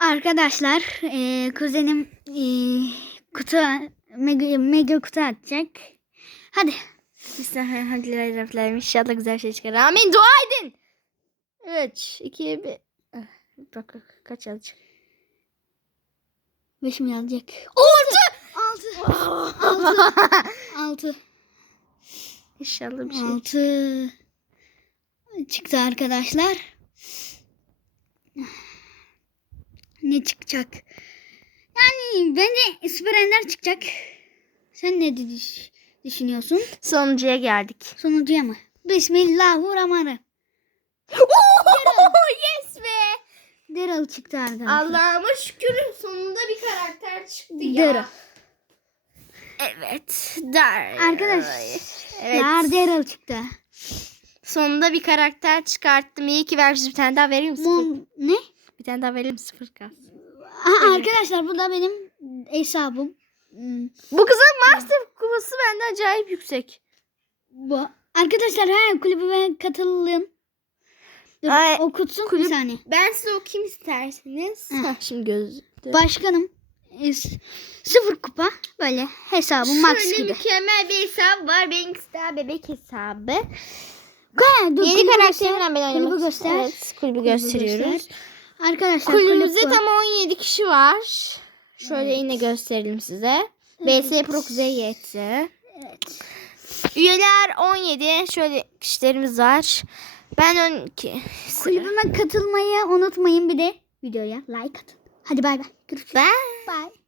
Arkadaşlar e, kuzenim e, kutu mega, mega kutu atacak. Hadi. Bismillahirrahmanirrahim. İnşallah güzel bir şey çıkar. Amin. Dua edin. 3, 2, 1. Bak bak, kaç alacak? Beş mi yazacak? Orta. Altı. Altı. Altı. İnşallah bir şey. Altı. Çıktı arkadaşlar. Ne çıkacak? Yani bence Süper Ender çıkacak. Sen ne düş- düşünüyorsun? Sonuncuya geldik. Sonucuya mı? Bismillahirrahmanirrahim. yes be. Daryl çıktı arkadaşlar. Allah'ıma şükür sonunda bir karakter çıktı Daryl. Evet. Dar. Arkadaşlar Evet. Daryl çıktı. Sonunda bir karakter çıkarttım. İyi ki vermişiz. Bir tane daha mi? Sıfır. Mon ne? Tane daha vereyim mi? Sıfır. Aha, arkadaşlar bu da benim hesabım. Hmm, Bu kızın master kupası bende acayip yüksek. Bu. Arkadaşlar ha kulübüme katılın. Dur Ay, okutsun kulüp- bir saniye. Ben size okuyayım isterseniz. Heh. Heh, şimdi göz. Başkanım sıfır kupa böyle hesabım max Şöyle gibi. mükemmel bir hesap var. Benimkisi daha bebek hesabı. Ha, dur, Yeni kulübü karakterimden ben Kulübü oynamak göster. Evet, kulübü Kulübü gösteriyoruz. göster. Arkadaşlar Kulübümüzde kulüp tam 17 kişi var. Şöyle yine gösterelim size. BS Pro Kuzey YT. Evet. Üyeler 17. Şöyle kişilerimiz var. Ben ön ki. Kulübüme katılmayı unutmayın bir de videoya like atın. Hadi bay bay. Görüşürüz. Ben Bye.